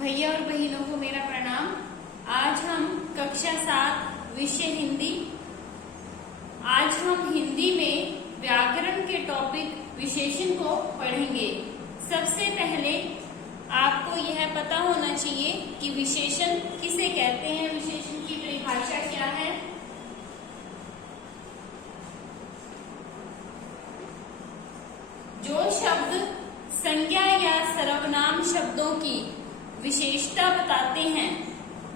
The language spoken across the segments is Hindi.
भैया और बहनों को मेरा प्रणाम। आज हम कक्षा 7 विषय हिंदी। आज हम हिंदी में व्याकरण के टॉपिक विशेषण को पढ़ेंगे। सबसे पहले आपको यह पता होना चाहिए कि विशेषण किसे कहते हैं, विशेषण की परिभाषा क्या है। जो शब्द संज्ञा या सर्वनाम शब्दों की विशेषता बताते हैं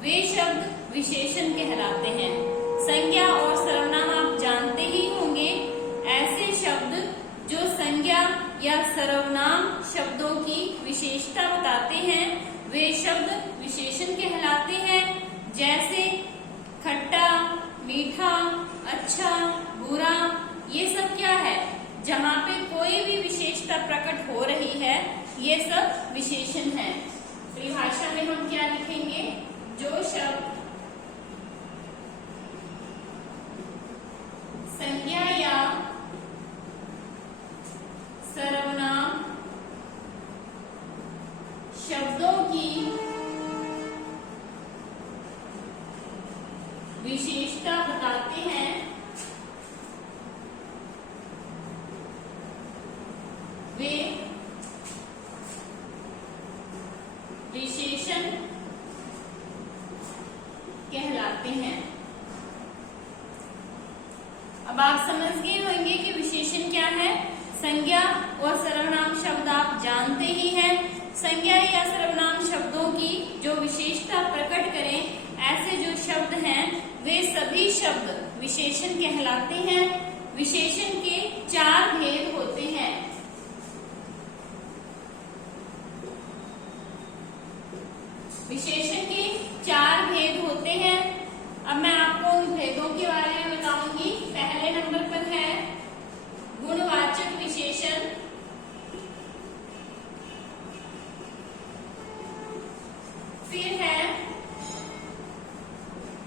वे शब्द विशेषण कहलाते हैं। संज्ञा और सर्वनाम आप जानते ही होंगे। ऐसे शब्द जो संज्ञा या सर्वनाम शब्दों की विशेषता बताते हैं वे शब्द विशेषण कहलाते हैं। जैसे खट्टा, मीठा, अच्छा, बुरा, ये सब क्या है? जहाँ पे कोई भी विशेषता प्रकट हो रही है ये सब विशेषण है। परिभाषा में हम क्या लिखेंगे? जो शब्द संज्ञा या सर्वनाम शब्दों की विशेषता बताते हैं वे विशेषण कहलाते हैं। अब आप समझ गए होंगे कि विशेषण क्या है। संज्ञा और सर्वनाम शब्द आप जानते ही हैं। संज्ञा या सर्वनाम शब्दों की जो विशेषता प्रकट करें ऐसे जो शब्द हैं वे सभी शब्द विशेषण कहलाते हैं। विशेषण के 4 भेद होते हैं। विशेषण के 4 भेद होते हैं। अब मैं आपको उन भेदों के बारे में बताऊंगी। पहले नंबर पर है गुणवाचक विशेषण, फिर है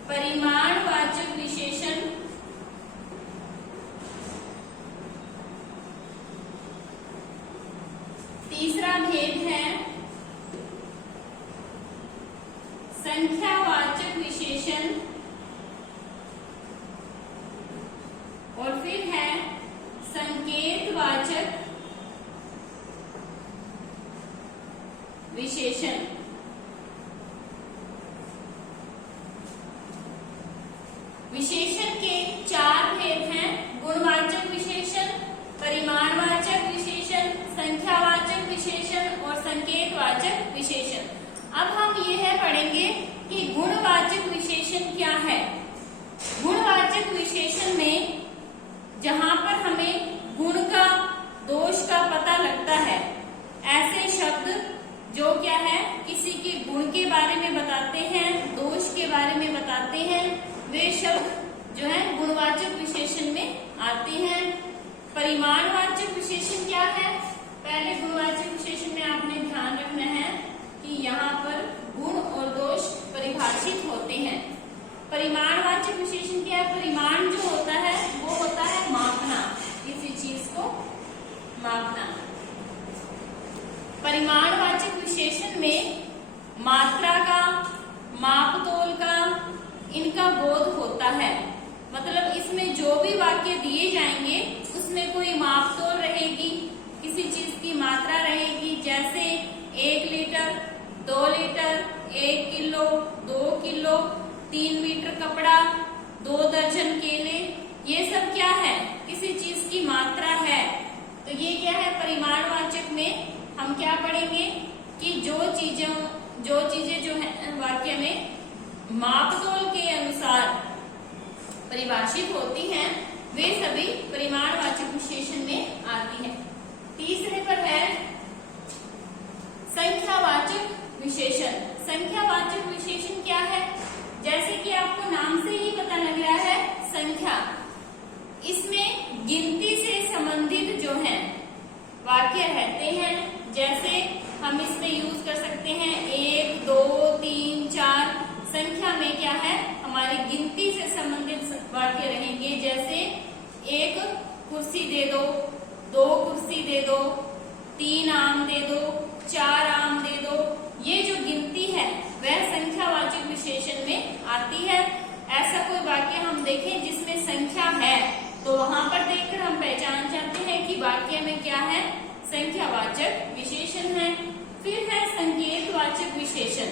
परिमाणवाचक विशेषण, तीसरा भेद है संख्यावाचक विशेषण और फिर है संकेतवाचक विशेषण। विशेषण के 4 भेद हैं। गुणवाचक विशेषण, परिमाणवाचक विशेषण, संख्यावाचक विशेषण और संकेतवाचक विशेषण। अब हम यह पढ़ेंगे कि गुणवाचक विशेषण क्या है। गुणवाचक विशेषण में जहां पर हमें गुण का, दोष का पता लगता है ऐसे शब्द जो क्या है किसी के गुण के बारे में बताते हैं, दोष के बारे में बताते हैं, वे शब्द जो है गुणवाचक विशेषण में आते हैं। परिमाणवाचक विशेषण क्या है? पहले गुणवाचक विशेषण में आपने ध्यान रखना है कि यहाँ पर गुण और दोष परिभाषित होते हैं। परिमाणवाचक विशेषण क्या है? परिमाण जो होता है वो होता है मापना, किसी चीज को मापना। परिमाणवाचक विशेषण में मात्रा का, मापतोल का, इनका बोध होता है। मतलब इसमें जो भी वाक्य दिए जाएंगे उसमें कोई मापतोल रहेगी, किसी चीज की मात्रा रहेगी। जैसे 1 litre, 2 litre, 1 kilo, 2 kilo, 3 metre कपड़ा, 2 दर्जन केले, ये सब क्या है? किसी चीज की मात्रा है। तो ये क्या है? परिमाणवाचक में हम क्या पढ़ेंगे कि जो चीजें जो है वाक्य में मापतोल के अनुसार परिभाषित होती हैं वे सभी परिमाणवाचक विशेषण में आती हैं। तीसरे पर है संख्यावाचक विशेषण। संख्यावाचक विशेषण क्या है? जैसे कि आपको नाम से ही पता लग रहा है संख्या, इसमें गिनती से संबंधित जो है वाक्य रहते हैं। जैसे हम इसमें यूज कर सकते हैं 1, 2, 3, 4। संख्या में क्या है? हमारी गिनती से संबंधित वाक्य रहेंगे। जैसे 1 कुर्सी दे दो, 2 कुर्सी दे दो, 3 आम दे दो, 4 आम दे दो। ये जो गिनती आती है। ऐसा कोई वाक्य हम देखें जिसमें संख्या है तो वहां पर देखकर हम पहचान जाते हैं कि वाक्य में क्या है, संख्यावाचक विशेषण है। फिर है संकेतवाचक विशेषण।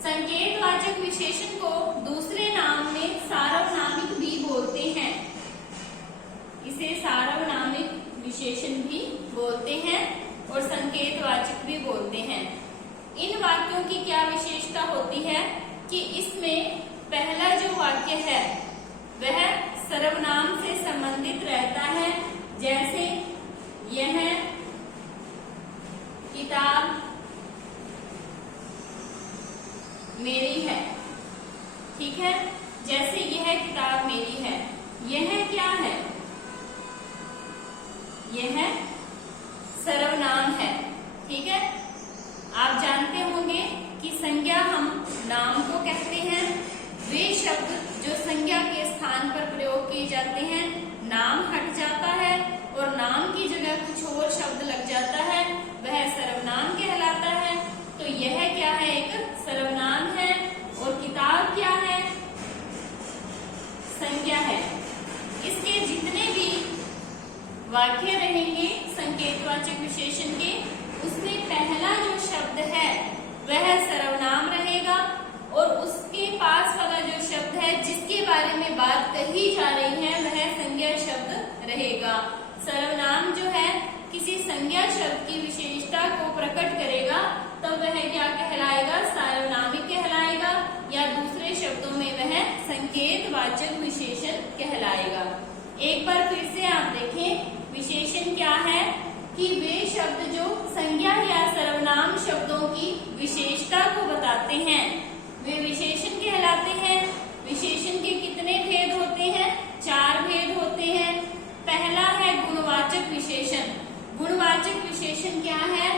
संकेतवाचक विशेषण को दूसरे नाम में सार्वनामिक भी बोलते हैं। इसे सार्वनामिक विशेषण भी बोलते हैं और संकेतवाचक भी बोलते हैं। इन वाक्यों की क्या विशेषता होती है कि इसमें पहला जो वाक्य है वह सर्वनाम से संबंधित रहता है। जैसे यह किताब मेरी है, ठीक है। जैसे यह किताब मेरी है, यह क्या है, यह सर्वनाम है, ठीक है। आप जानते होंगे कि संज्ञा हम नाम को कहते हैं। वे शब्द जो संज्ञा के स्थान पर प्रयोग किए जाते हैं, नाम हट जाता है और नाम की जगह कुछ और शब्द लग जाता है, वह सर्वनाम कहलाता है। तो यह क्या है, एक सर्वनाम है। और किताब क्या है, संज्ञा है। इसके जितने भी वाक्य रहेंगे संकेतवाचक विशेषण के, उसमें पहला जो शब्द है वह सर्वनाम रहेगा और उसके पास वाला जो शब्द है जिसके बारे में बात कही जा रही है वह संज्ञा शब्द रहेगा। सर्वनाम जो है किसी संज्ञा शब्द की विशेषता को प्रकट करेगा, तब वह क्या कहलाएगा, सार्वनामिक कहलाएगा, या दूसरे शब्दों में वह संकेतवाचक विशेषण कहलाएगा। एक बार फिर से आप देखें, विशेषण क्या है कि वे शब्द जो संज्ञा या सर्वनाम शब्दों की विशेषता को बताते हैं वे विशेषण कहलाते हैं। विशेषण के कितने भेद होते हैं, 4 भेद होते हैं। पहला है गुणवाचक विशेषण। गुणवाचक विशेषण क्या है,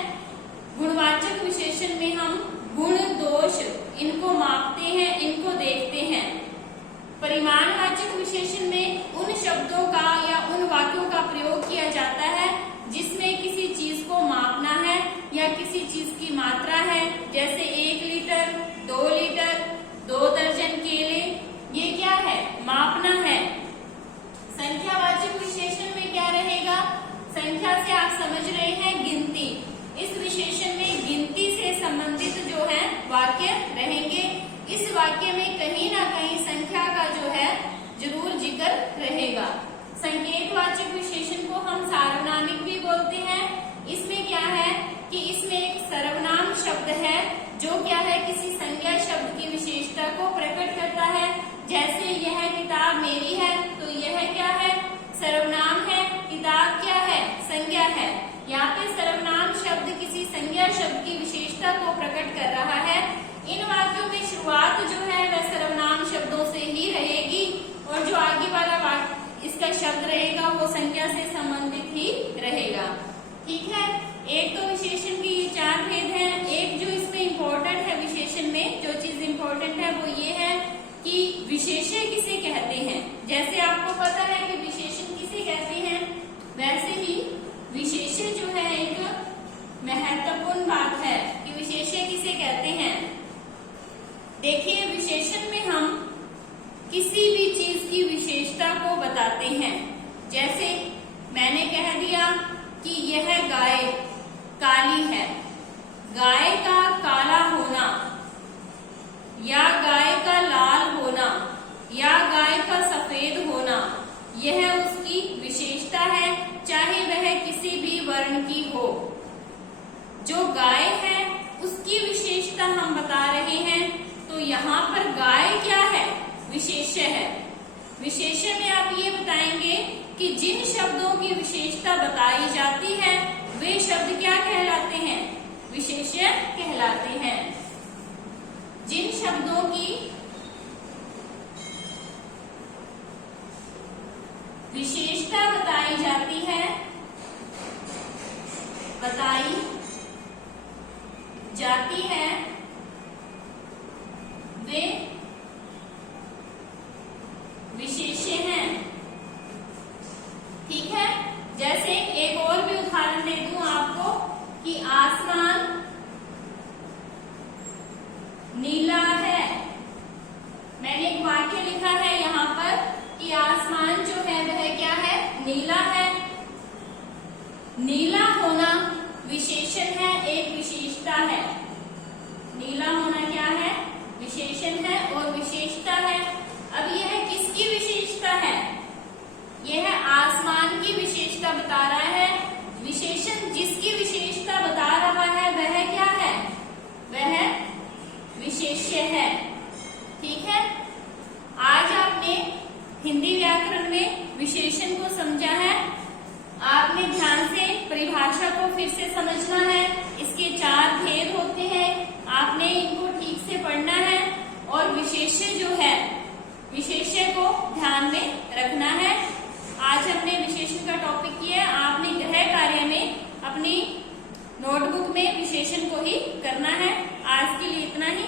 गुणवाचक विशेषण में हम गुण दोष इनको मापते हैं, इनको देखते हैं। परिमाणवाचक विशेषण में उन शब्दों का या उन वाक्यों का प्रयोग किया जाता है जिसमें किसी चीज को मापना है या किसी चीज की मात्रा है। जैसे 1 लीटर, 2 लीटर, 2 दर्जन केले, ये क्या है, मापना है। संख्यावाचक विशेषण में क्या रहेगा, संख्या से आप समझ रहे हैं गिनती। इस विशेषण में गिनती से संबंधित जो है वाक्य रहेंगे। इस वाक्य में कहीं ना कहीं संख्या का जो है जरूर जिक्र रहेगा। संकेतवाचक विशेषण को हम सार्वनामिक भी बोलते हैं। इसमें क्या है कि इसमें एक सर्वनाम शब्द है जो क्या है, किसी संज्ञा शब्द की विशेषता को प्रकट करता है। जैसे यह किताब मेरी है, तो यह क्या है, सर्वनाम है। किताब क्या है, संज्ञा है। यहाँ पे सर्वनाम शब्द किसी संज्ञा शब्द की विशेषता को प्रकट कर रहा है। इन वाक्यों में शुरुआत जो है वह सर्वनाम शब्दों से ही रहेगी और जो आगे वाला वाक्य इसका शब्द रहेगा वो संज्ञा से संबंधित ही रहेगा, ठीक है। एक तो विशेषण के ये 4 भेद हैं। एक जो इसमें इम्पोर्टेंट है, विशेषण में जो चीज इम्पोर्टेंट है वो ये है कि विशेष्य किसे कहते हैं। जैसे आपको पता है कि विशेषण किसे कहते हैं, वैसे ही विशेष्य जो है एक महत्वपूर्ण बात है कि विशेष्य किसे कहते हैं। देखिए, विशेषण में हम किसी भी चीज की विशेषता को बताते हैं। जैसे मैंने कह दिया कि यह गाय काली है। गाय का काला होना या गाय का लाल होना या गाय का सफेद होना, यह उसकी विशेषता है, चाहे वह किसी भी वर्ण की हो। जो गाय है उसकी विशेषता हम बता रहे हैं, तो यहाँ पर गाय क्या है, विशेष्य है। विशेष्य में आप ये बताएंगे कि जिन शब्दों की विशेषता बताई जाती है वे शब्द क्या कहलाते हैं, विशेष्य कहलाते हैं। जिन शब्दों की विशेषता बताई जाती है, वे विशेष्य हैं, ठीक है। जैसे एक और भी उदाहरण दे दूं आपको कि आसमान नीला है, विशेषण है, एक विशेषता है। नीला होना क्या है? विशेषण है और विशेषता है। अब यह किसकी विशेषता है? यह आसमान की विशेषता बता रहा है। विशेषण जिसकी विशेषता बता रहा है वह क्या है? वह विशेष्य है। ठीक है, आज आपने हिंदी व्याकरण में विशेषण को समझा है। आपने ध्यान से परिभाषा को फिर से समझना है। इसके 4 भेद होते हैं, आपने इनको ठीक से पढ़ना है और विशेष्य जो है, विशेष्य को ध्यान में रखना है। आज हमने विशेषण का टॉपिक किया। आपने गृह कार्य में अपनी नोटबुक में विशेषण को ही करना है। आज के लिए इतना ही।